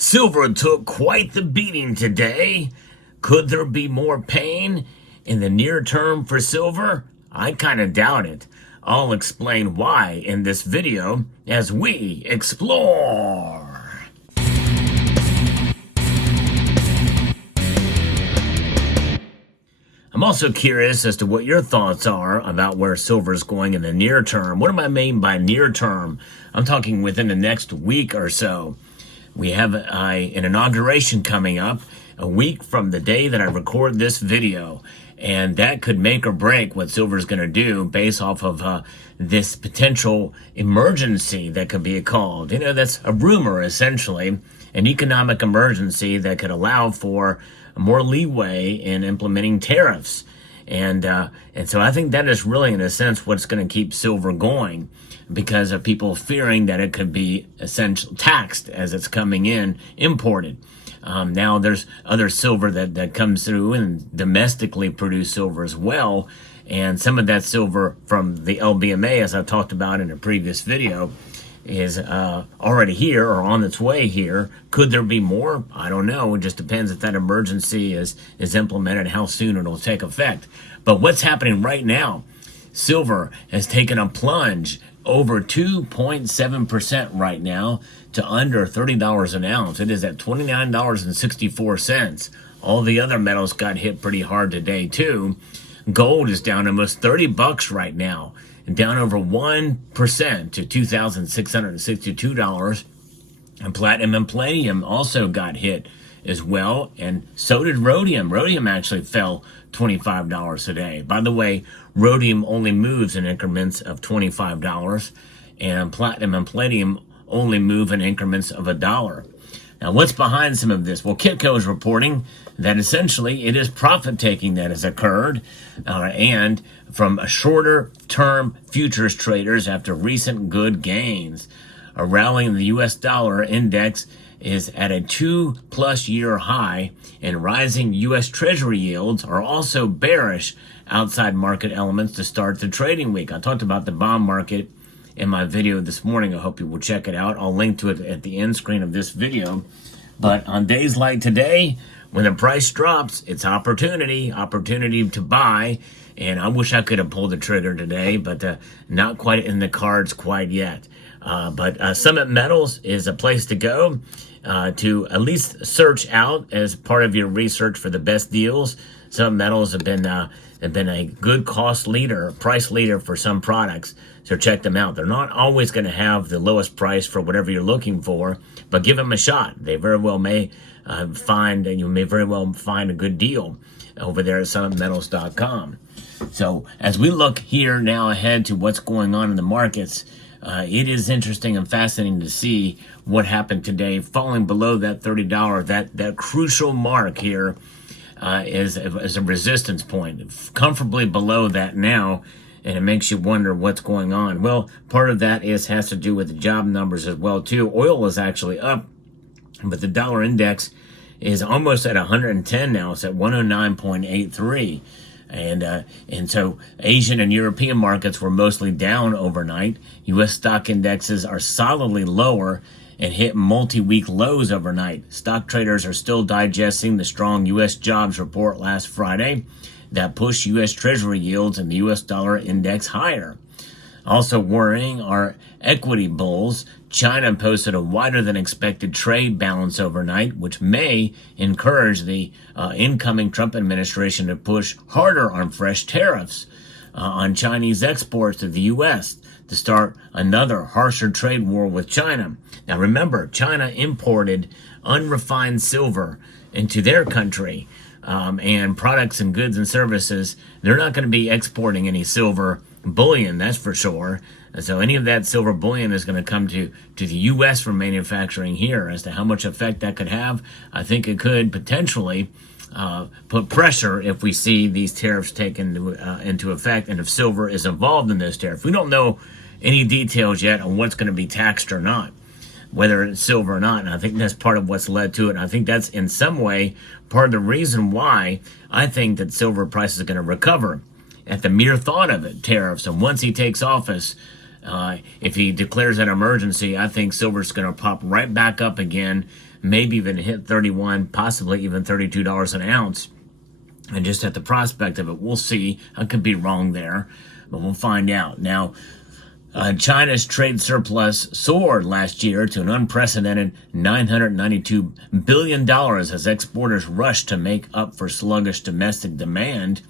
Silver took quite the beating today. Could there be more pain in the near term for silver? I kind of doubt it. I'll explain why in this video as we explore. I'm also curious as to what your thoughts are about where silver is going in the near term. What do I mean by near term? I'm talking within the next week or so. We have an inauguration coming up a week from the day that I record this video, and that could make or break what silver is going to do based off of this potential emergency that could be called. You know, that's a rumor, essentially, an economic emergency that could allow for more leeway in implementing tariffs. And so I think that is really, in a sense, what's going to keep silver going, because of people fearing that it could be essentially taxed as it's coming in, imported. Now there's other silver that comes through and domestically produced silver as well. And some of that silver from the LBMA, as I talked about in a previous video, is already here or on its way here. Could there be more? I don't know. It just depends if that emergency is implemented, how soon it'll take effect. But what's happening right now? Silver has taken a plunge over 2.7% right now to under $30 an ounce. It is at $29.64. All the other metals got hit pretty hard today too. Gold is down almost $30 right now, down over 1% to $2,662. And platinum and palladium also got hit as well, and so did rhodium. Rhodium actually fell $25 today. By the way, rhodium only moves in increments of $25, and platinum and palladium only move in increments of $1. Now, what's behind some of this? Well, Kitco is reporting that essentially it is profit taking that has occurred, and from a shorter term futures traders after recent good gains. A rally in the US dollar index is at a 2+ year high, and rising US Treasury yields are also bearish outside market elements to start the trading week. I talked about the bond market in my video this morning. I hope you will check it out. I'll link to it at the end screen of this video. But on days like today, when the price drops, it's opportunity to buy. And I wish I could have pulled the trigger today, but not quite in the cards quite yet. But Summit Metals is a place to go to at least search out as part of your research for the best deals. Summit Metals have been a good cost leader, price leader for some products. So check them out. They're not always going to have the lowest price for whatever you're looking for, but give them a shot. They very well may find, and you may very well find a good deal over there at summitmetals.com. So as we look here now ahead to what's going on in the markets, it is interesting and fascinating to see what happened today, falling below that $30. That crucial mark here is a resistance point, comfortably below that now, and it makes you wonder what's going on. Well, part of that has to do with the job numbers as well too. Oil is actually up, but the dollar index is almost at 110 now. It's at 109.83. And so Asian and European markets were mostly down overnight. U.S. stock indexes are solidly lower and hit multi-week lows overnight. Stock traders are still digesting the strong U.S. jobs report last Friday that pushed U.S. Treasury yields and the U.S. dollar index higher. Also worrying are equity bulls. China posted a wider than expected trade balance overnight, which may encourage the incoming Trump administration to push harder on fresh tariffs on Chinese exports to the U.S. to start another harsher trade war with China. Now remember, China imported unrefined silver into their country, and products and goods and services. They're not going to be exporting any silver bullion, that's for sure. And so any of that silver bullion is going to come to the U.S. for manufacturing here. As to how much effect that could have, I think it could potentially put pressure if we see these tariffs taken into effect, and if silver is involved in those tariffs. We don't know any details yet on what's going to be taxed or not, whether it's silver or not. And I think that's part of what's led to it. And I think that's in some way part of the reason why I think that silver prices are going to recover at the mere thought of it, tariffs. And once he takes office, if he declares an emergency, I think silver's going to pop right back up again maybe even hit 31, possibly even $32 an ounce. And just at the prospect of it, we'll see. I could be wrong there, but we'll find out. Now, China's trade surplus soared last year to an unprecedented $992 billion as exporters rushed to make up for sluggish domestic demand.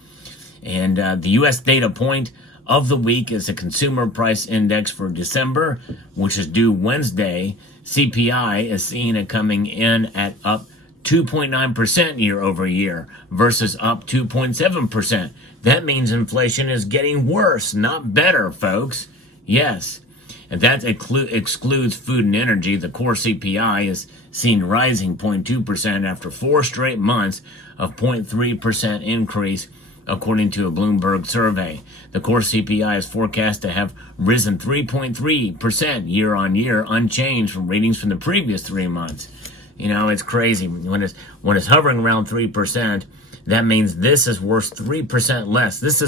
And the U.S. data point of the week is the Consumer Price Index for December, which is due Wednesday. CPI is seen at coming in at up 2.9% year over year versus up 2.7%. That means inflation is getting worse, not better, folks. Yes, and that excludes food and energy. The core CPI is seen rising 0.2% after 4 straight months of 0.3% increase, according to a Bloomberg survey. The core CPI is forecast to have risen 3.3% year on year, unchanged from readings from the previous 3 months. You know, it's crazy. When it's hovering around 3%, that means this is worth 3% less. This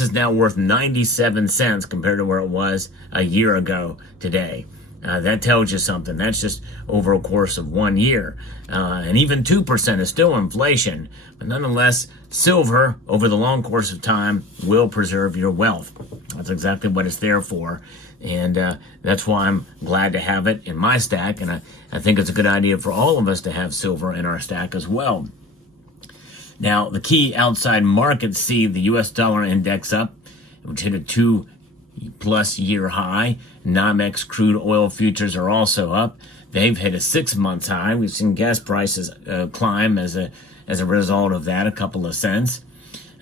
is now worth 97 cents compared to where it was a year ago today. That tells you something. That's just over a course of 1 year. And even 2% is still inflation. But nonetheless, silver, over the long course of time, will preserve your wealth. That's exactly what it's there for. And that's why I'm glad to have it in my stack. And I think it's a good idea for all of us to have silver in our stack as well. Now, the key outside markets see the U.S. dollar index up, which hit a 2+ year high. NYMEX crude oil futures are also up. They've hit a 6-month high. We've seen gas prices climb as a result of that, a couple of cents.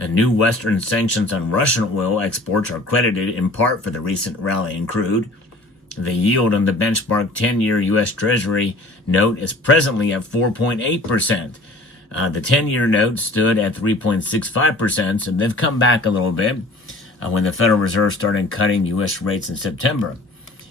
And new Western sanctions on Russian oil exports are credited in part for the recent rally in crude. The yield on the benchmark 10-year U.S. Treasury note is presently at 4.8%. The 10-year note stood at 3.65%, so they've come back a little bit when the Federal Reserve started cutting U.S. rates in September.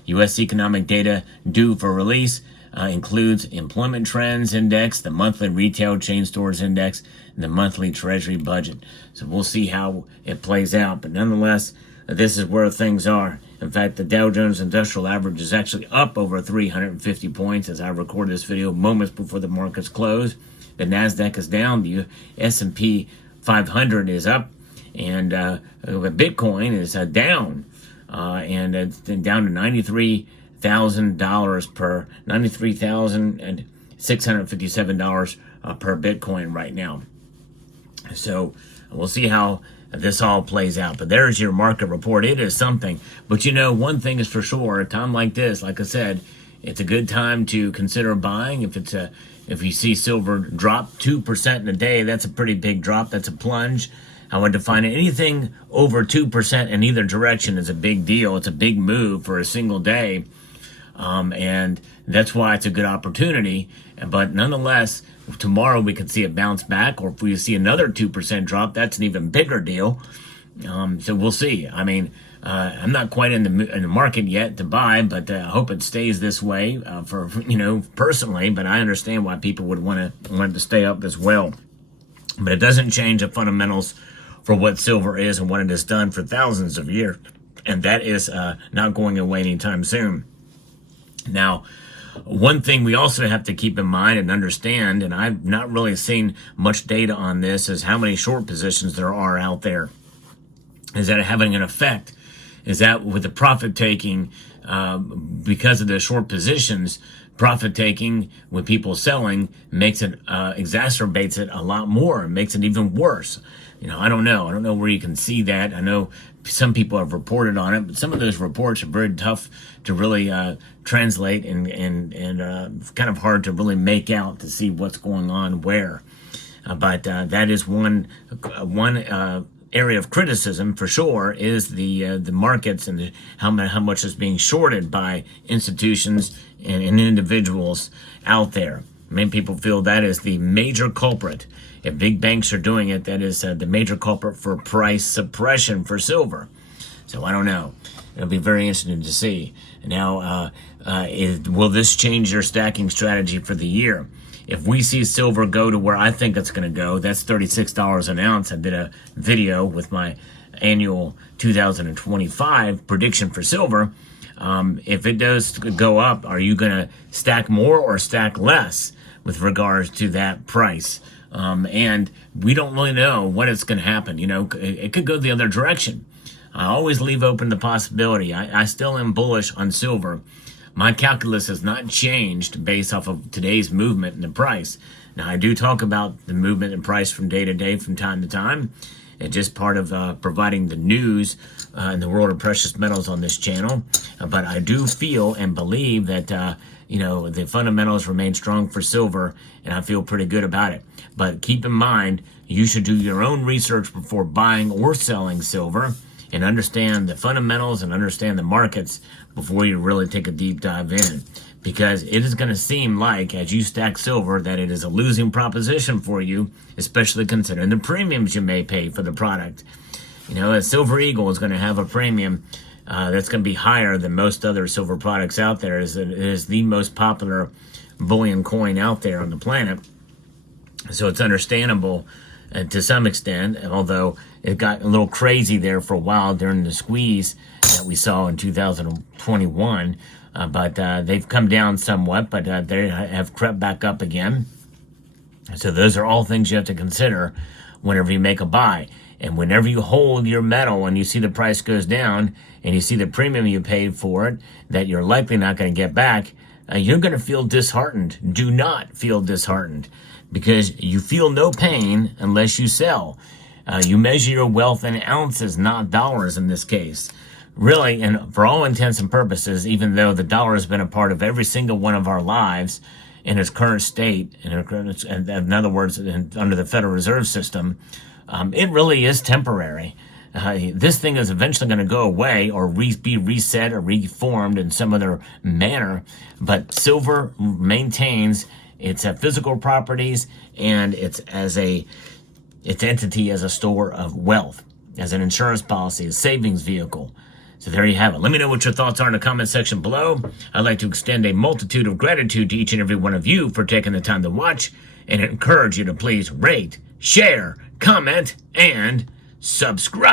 U.S. economic data due for release includes employment trends index, the monthly retail chain stores index, and the monthly Treasury budget. So we'll see how it plays out. But nonetheless, this is where things are. In fact, the Dow Jones Industrial Average is actually up over 350 points as I record this video moments before the markets close. The NASDAQ is down. The S&P 500 is up. And Bitcoin is down. And it's down to $93,000 per $93,657 per Bitcoin right now. So we'll see how this all plays out. But there's your market report. It is something. But you know, one thing is for sure, a time like this, like I said, it's a good time to consider buying. If you see silver drop 2% in a day, that's a pretty big drop. That's a plunge. I would define it. Anything over 2% in either direction is a big deal. It's a big move for a single day. And that's why it's a good opportunity. But nonetheless, tomorrow we could see it bounce back, or if we see another 2% drop, that's an even bigger deal. So we'll see. I mean, I'm not quite in the market yet to buy, but I hope it stays this way for personally. But I understand why people would want it to stay up as well. But it doesn't change the fundamentals for what silver is and what it has done for thousands of years, and that is not going away anytime soon. Now, one thing we also have to keep in mind and understand, and I've not really seen much data on this, is how many short positions there are out there. Is that having an effect? Is that with the profit taking, because of the short positions, profit taking with people selling makes it, exacerbates it a lot more, it makes it even worse. I don't know. I don't know where you can see that. I know some people have reported on it, but some of those reports are very tough to really translate and kind of hard to really make out to see what's going on where. But that is one area of criticism for sure, is the markets and how much is being shorted by institutions and individuals out there. Many people feel that is the major culprit. If big banks are doing it, that is the major culprit for price suppression for silver. So I don't know. It'll be very interesting to see. Now, will this change your stacking strategy for the year? If we see silver go to where I think it's going to go, that's $36 an ounce. I did a video with my annual 2025 prediction for silver. If it does go up, are you going to stack more or stack less with regards to that price? And we don't really know what it's going to happen. It could go the other direction. I always leave open the possibility. I still am bullish on silver. My calculus has not changed based off of today's movement in the price. Now, I do talk about the movement in price from day to day, from time to time. It's just part of providing the news in the world of precious metals on this channel. But I do feel and believe that, the fundamentals remain strong for silver, and I feel pretty good about it. But keep in mind, you should do your own research before buying or selling silver, and understand the fundamentals and understand the markets before you really take a deep dive in. Because it is going to seem like, as you stack silver, that it is a losing proposition for you, especially considering the premiums you may pay for the product. A Silver Eagle is going to have a premium that's going to be higher than most other silver products out there. It is the most popular bullion coin out there on the planet. So it's understandable to some extent, although it got a little crazy there for a while during the squeeze that we saw in 2021. But they've come down somewhat, but they have crept back up again. So those are all things you have to consider whenever you make a buy. And whenever you hold your metal and you see the price goes down and you see the premium you paid for it that you're likely not going to get back, you're going to feel disheartened. Do not feel disheartened, because you feel no pain unless you sell. You measure your wealth in ounces, not dollars in this case. Really, and for all intents and purposes, even though the dollar has been a part of every single one of our lives in its current state, in other words, under the Federal Reserve System, it really is temporary. This thing is eventually going to go away or be reset or reformed in some other manner, but silver maintains its physical properties and its entity as a store of wealth, as an insurance policy, a savings vehicle. So there you have it. Let me know what your thoughts are in the comment section below. I'd like to extend a multitude of gratitude to each and every one of you for taking the time to watch, and encourage you to please rate, share, comment, and subscribe.